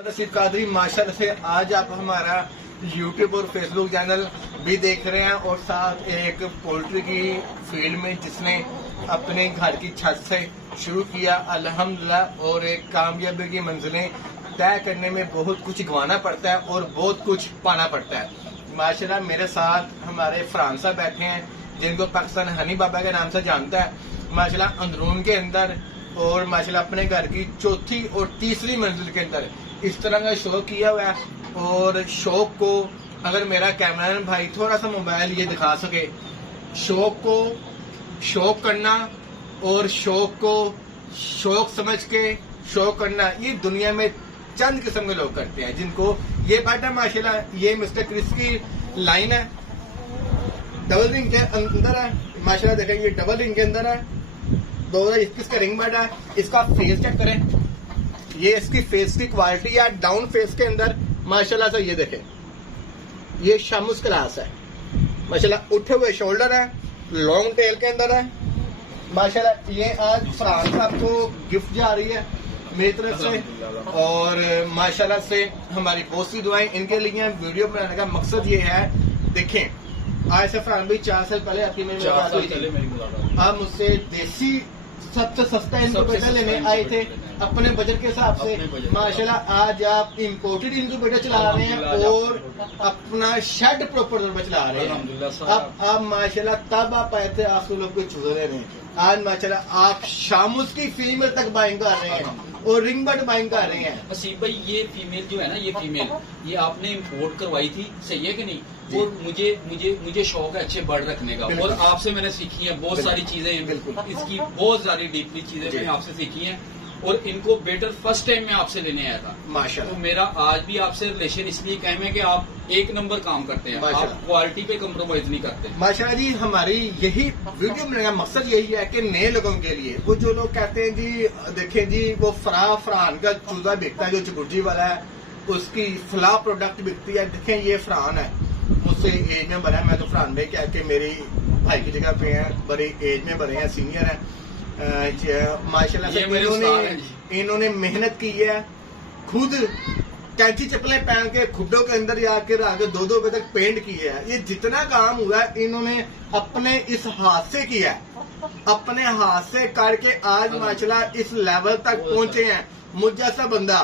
रशीद कादरी माशाल्लाह से आज आप हमारा यूट्यूब और फेसबुक चैनल भी देख रहे हैं और साथ एक पोल्ट्री की फील्ड में जिसने अपने घर की छत से शुरू किया अल्हम्दुलिल्लाह और एक कामयाबी की मंजिलें तय करने में बहुत कुछ गंवाना पड़ता है और बहुत कुछ पाना पड़ता है। माशाल्लाह मेरे साथ हमारे फरहान साहब बैठे हैं जिनको पाकिस्तान हनी बाबा के नाम से जानता है। माशाल्लाह अंदरून के अंदर और माशाल्लाह अपने घर की चौथी और तीसरी मंजिल के अंदर इस तरह का शौक किया हुआ है। और शौक को अगर मेरा कैमरामैन भाई थोड़ा सा मोबाइल ये दिखा सके, शौक को शौक करना और शौक को शौक समझ के शौक करना ये दुनिया में चंद किस्म के लोग करते हैं। जिनको ये बात है माशाल्लाह ये मिस्टर क्रिस की लाइन है, डबल रिंग के अंदर है। माशाल्लाह देखें ये डबल रिंग के अंदर है, 2021 का रिंग बैट है। इसका फेस चेक करें, ये इसकी फेस की क्वालिटी है। डाउन फेस के अंदर माशाल्लाह से ये देखें ये शामुस क्लास है। माशाल्लाह उठे हुए शोल्डर है, लॉन्ग टेल के अंदर है। माशाल्लाह ये आज फरहान साहब को गिफ्ट जा रही है मेरी तरफ से और माशाल्लाह से हमारी बहुत सी दुआएं इनके लिए। वीडियो बनाने का मकसद ये है, देखें आज से फरहान भाई 4 साल पहले आपकी मेरी बात हुई थी, आप मुझसे देसी सबसे सस्ता इनक्यूबेटर लेने आए थे अपने बजट के हिसाब से। माशाल्लाह आज आप इम्पोर्टेड इनक्यूबेटर चला रहे हैं और अपना शेड प्रॉपर तौर पर चला रहे हैं। अब माशाल्लाह तब आप आए थे आप लोग को चुजरे रहे हैं। आज माशाल्लाह आप शामुस की फीमेल तक बाइंग कर रहे हैं और रिंग बर्ड बाइंग कर रहे हैं। असीब भाई ये फीमेल जो है ना, ये फीमेल ये आपने इम्पोर्ट करवाई थी, सही है कि नहीं? और मुझे शौक है अच्छे बर्ड रखने का और आपसे मैंने सीखी है बहुत सारी चीजें। इसकी बहुत सारी डीपली चीजें मैंने आपसे सीखी हैं और इनको बेटर फर्स्ट टाइम मैं आपसे लेने आया था माशाल्लाह। तो मेरा आज भी आपसे रिलेशन इसलिए कायम है कि आप एक नंबर काम करते हैं, आप क्वालिटी पे कम्प्रोमाइज नहीं करते। माशाल्लाह जी हमारी यही वीडियो बनाने का मकसद यही है कि नए लोगों के लिए, वो जो लोग कहते हैं जी देखें जी वो फरहान का चूजा बिकता है जो चुगुर्जी वाला है, उसकी फला प्रोडक्ट बिकती है। देखें ये फरहान है, मुझसे एज में बना है, मैं तो फरहान भाई कह के मेरी भाई की जगह पे हैं, बड़ी एज में बने हैं, सीनियर हैं। माशाल्लाह से इन्होंने मेहनत की है, खुद कैंची चप्पलें पहन के खुड्डों के अंदर जाकर आगे 2-2 बजे तक पेंट किया है। ये जितना काम हुआ है इन्होंने अपने इस हाथ से किया है, अपने हाथ से करके आज माशाल्लाह इस लेवल तक पहुंचे हैं। मुझ जैसा बंदा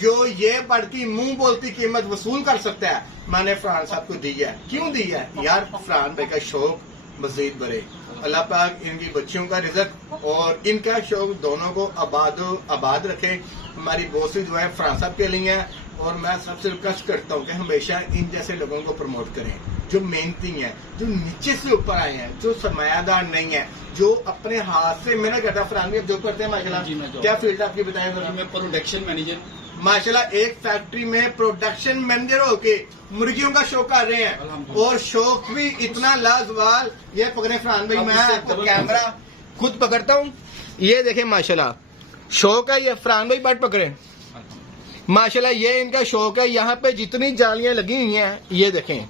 जो ये बढ़ की मुंह बोलती कीमत वसूल कर सकता है, मैंने फरहान साहब को दी है। क्यों दी है यार? फरहान भाई का शौक मजीद बढ़े, अल्लाह पाक इनकी बच्चियों का रिज़्क और इनका शौक दोनों को आबाद रखे। हमारी बहुत सी दुआएं फरहान साहब के लिए हैं और मैं सबसे रिक्वेस्ट करता हूँ कि हमेशा इन जैसे लोगों को प्रमोट करें जो मेहनती हैं, जो नीचे से ऊपर आए हैं, जो सरमायादार नहीं है, जो अपने हाथ से मेहनत करता है। फरहान भी अब जो करते हैं माशाल्लाह, क्या फील्ड आपकी बताएं? मैं प्रोडक्शन मैनेजर माशाल्लाह एक फैक्ट्री में प्रोडक्शन मैनेजर होके मुर्गियों का शौक कर रहे हैं और शौक भी इतना लाजवाब। ये पकड़े फरहान भाई, मैं तो कैमरा खुद पकड़ता हूँ, ये देखें माशाल्लाह शौक है। ये फरहान भाई बैठ पकड़े, माशाल्लाह ये इनका शौक है। यहाँ पे जितनी जालियां लगी हुई हैं ये देखें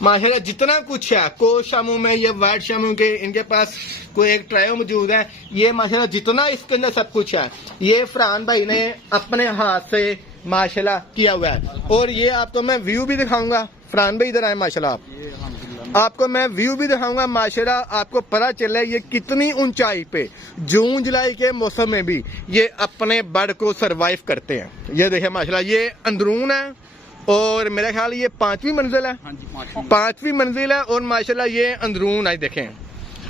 माशाल्लाह, जितना कुछ है को शामू में, ये वाइट शामू के इनके पास कोई एक ट्रायो मौजूद है। ये माशाल्लाह जितना इसके अंदर सब कुछ है ये फरहान भाई ने अपने हाथ से माशाल्लाह किया हुआ है। और ये आपको मैं व्यू भी दिखाऊंगा, फरहान भाई इधर आए माशाल्लाह, आपको मैं व्यू भी दिखाऊंगा। माशाल्लाह आपको पता चले ये कितनी ऊंचाई पे जून जुलाई के मौसम में भी ये अपने बर्ड को सरवाइव करते हैं। ये देखें माशाल्लाह ये अंदरून है और मेरा ख्याल ये 5वीं मंजिल है। हाँ जी 5वीं मंजिल है और माशाल्लाह ये अंदरून है देखें।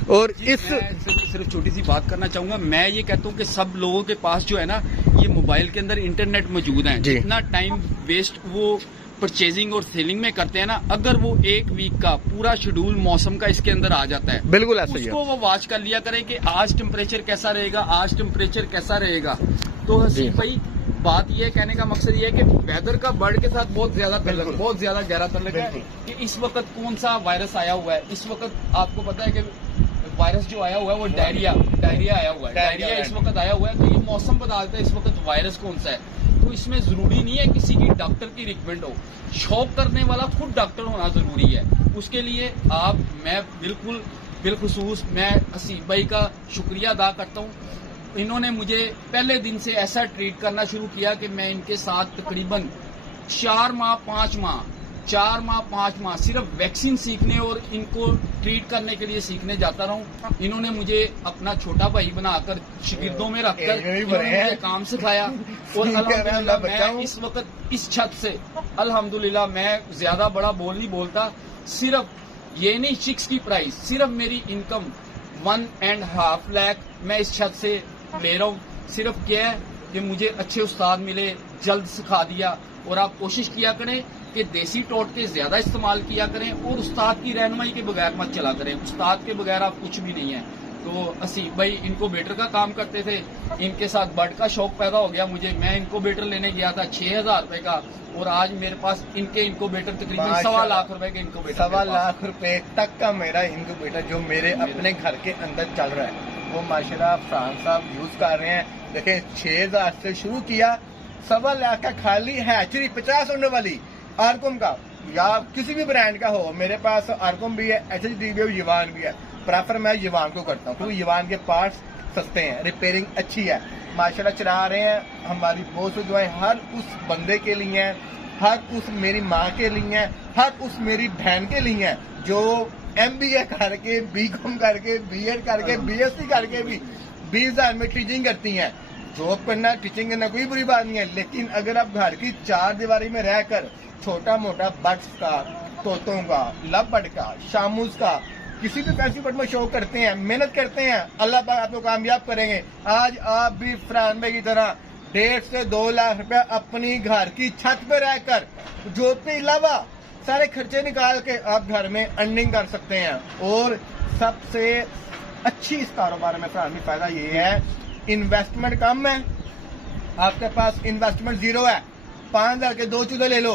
और इस सिर्फ छोटी सी बात करना चाहूंगा, मैं ये कहता हूँ कि सब लोगों के पास जो है ना ये मोबाइल के अंदर इंटरनेट मौजूद है। जितना टाइम वेस्ट वो परचेजिंग और सेलिंग में करते हैं ना, अगर वो एक वीक का पूरा शेड्यूल मौसम का इसके अंदर आ जाता है, बिल्कुल ऐसा ही है, उसको वो वॉच कर लिया करें कि आज टेम्परेचर कैसा रहेगा, आज टेम्परेचर कैसा रहेगा। तो हसीब भाई बात ये कहने का मकसद ये है कि वेदर का बर्ड के साथ बहुत ज्यादा गहरा तल्लुक है कि इस वक्त कौन सा वायरस आया हुआ है। इस वक्त आपको पता है कि वायरस जो आया हुआ है वो डायरिया आया हुआ है, डायरिया इस वक्त आया हुआ है। तो ये मौसम बता देता है इस वक्त वायरस कौन सा है। तो इसमें जरूरी नहीं है किसी की डॉक्टर की रिकमेंड हो, शौक करने वाला खुद डॉक्टर होना जरूरी है। उसके लिए मैं बिलखुसूस मैं हसीब भाई का शुक्रिया अदा करता हूँ इन्होंने मुझे पहले दिन से ऐसा ट्रीट करना शुरू किया कि मैं इनके साथ तकरीबन 4 माह 5 माह सिर्फ वैक्सीन सीखने और इनको ट्रीट करने के लिए सीखने जाता रहा हूँ। इन्होंने मुझे अपना छोटा भाई बनाकर शिगिर्दों में रखकर इन्होंने मुझे काम सिखाया और अल्हम्दुलिल्लाह मैं इस वक्त इस छत से अल्हम्दुलिल्लाह मैं ज्यादा बड़ा बोल नहीं बोलता, सिर्फ ये नहीं चिक्स की प्राइस, सिर्फ मेरी इनकम 1.5 लाख मैं इस छत से ले रहा हूँ। सिर्फ क्या है कि मुझे अच्छे उस्ताद मिले, जल्द सिखा दिया। और आप कोशिश किया करें कि देसी टोटके ज्यादा इस्तेमाल किया करें और उस्ताद की रहनुमाई के बगैर मत चला करें। उस्ताद के बगैर आप कुछ भी नहीं है। तो असीफ भाई इनकोबेटर का काम करते थे, इनके साथ बर्ड का शौक पैदा हो गया मुझे। मैं इनकोबेटर लेने गया था 6,000 रुपए का और आज मेरे पास इनके इनकोबेटर तकरीबन 1.25 लाख रुपए के इनकोबेटर, 1.25 लाख रुपए तक का मेरा इनकोबेटर जो मेरे अपने घर के अंदर चल रहा है वो माशाल्लाह फरहान साहब यूज कर रहे हैं। देखें 6,000 से शुरू किया, 1.25 लाख का खाली हैचरी 50 होने वाली आरकोम का या किसी भी ब्रांड का हो। मेरे पास आरकोम भी है, एचएचडी भी है, यवान भी है। प्रेफर मैं यवान को करता हूँ क्योंकि यवान के पार्ट्स सस्ते हैं, रिपेयरिंग अच्छी है। माशाल्लाह चला रहे हैं। हमारी बहुत सी दुआएं हर उस बंदे के लिए हैं, हर उस मेरी माँ के लिए हैं, हर उस मेरी बहन के लिए हैं जो MBA करके, BCom करके, BEd करके, BSc करके भी 20,000 में टीचिंग करती हैं। जॉब करना, टीचिंग करना कोई बुरी बात नहीं है, लेकिन अगर आप घर की 4 दीवारी में रहकर छोटा मोटा बर्ड्स का, तोतों का, लव बर्ड का, शामूस का, किसी भी फैंसी बर्ड में शो करते हैं, मेहनत करते हैं, अल्लाह पाक आपको कामयाब करेंगे। आज आप भी फरहान भाई की तरह 1.5 से 2 लाख रुपया अपनी घर की छत पे रहकर जॉब के अलावा सारे खर्चे निकाल के आप घर में अर्निंग कर सकते हैं। और सबसे अच्छी इस कारोबार में फरहान भाई फायदा ये है, इन्वेस्टमेंट कम है, आपके पास इन्वेस्टमेंट 0 है। 5,000 के 2 चूल्हे ले लो,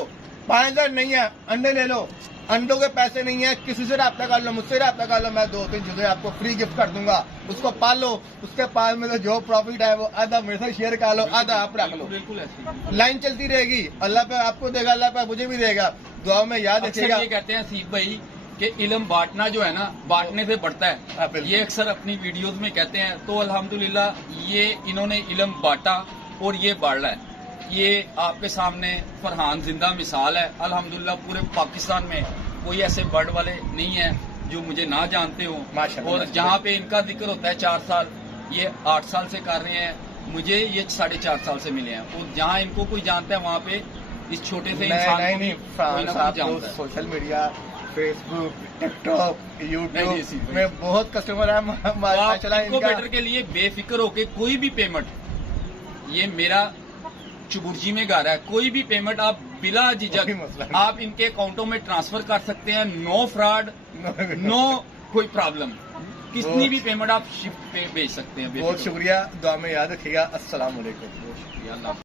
5,000 नहीं है अंडे ले लो, अंडों के पैसे नहीं है, किसी से रब्ता कर लो, मुझसे रब्ता कर लो, मैं 2-3 चूल्हे आपको फ्री गिफ्ट कर दूंगा। उसको पालो, उसके पाल में तो जो प्रॉफिट है वो आधा मेरे से शेयर कर लो, आधा आप रख लो। बिल्कुल ऐसे लाइन चलती रहेगी, अल्लाह पे आपको देगा, अल्लाह पे मुझे भी देगा। दुआ में याद रखिएगा। ये कहते हैं असीफ भाई कि इल्म बांटना जो है ना, बांटने से बढ़ता है, ये अक्सर अपनी वीडियोस में कहते हैं। तो अल्हम्दुलिल्लाह ये इन्होंने इल्म बांटा और ये बढ़ रहा है। ये आपके सामने फरहान जिंदा मिसाल है। अल्हम्दुलिल्लाह पूरे पाकिस्तान में कोई ऐसे बर्ड वाले नहीं है जो मुझे ना जानते हो। और जहाँ पे इनका जिक्र होता है 4 साल, ये 8 साल से कर रहे हैं, मुझे ये 4.5 साल से मिले हैं। और जहाँ इनको कोई जानता है वहाँ पे इस छोटे से इंसान को भी कोई ना कोई जानता है। Social media, Facebook, TikTok, YouTube में बहुत कस्टमर है माशाल्लाह। इनकोबेटर के लिए बेफिक्र होके कोई भी पेमेंट, ये मेरा चुबुर्जी में घर है, कोई भी पेमेंट आप बिला झिझक आप इनके अकाउंटों में ट्रांसफर कर सकते हैं। नो फ्रॉड, नो कोई प्रॉब्लम, कितनी भी पेमेंट आप शिफ्ट पे भेज सकते हैं। बहुत शुक्रिया, दुआ में याद रखिएगा। अस्सलाम वालेकुम। बहुत शुक्रिया।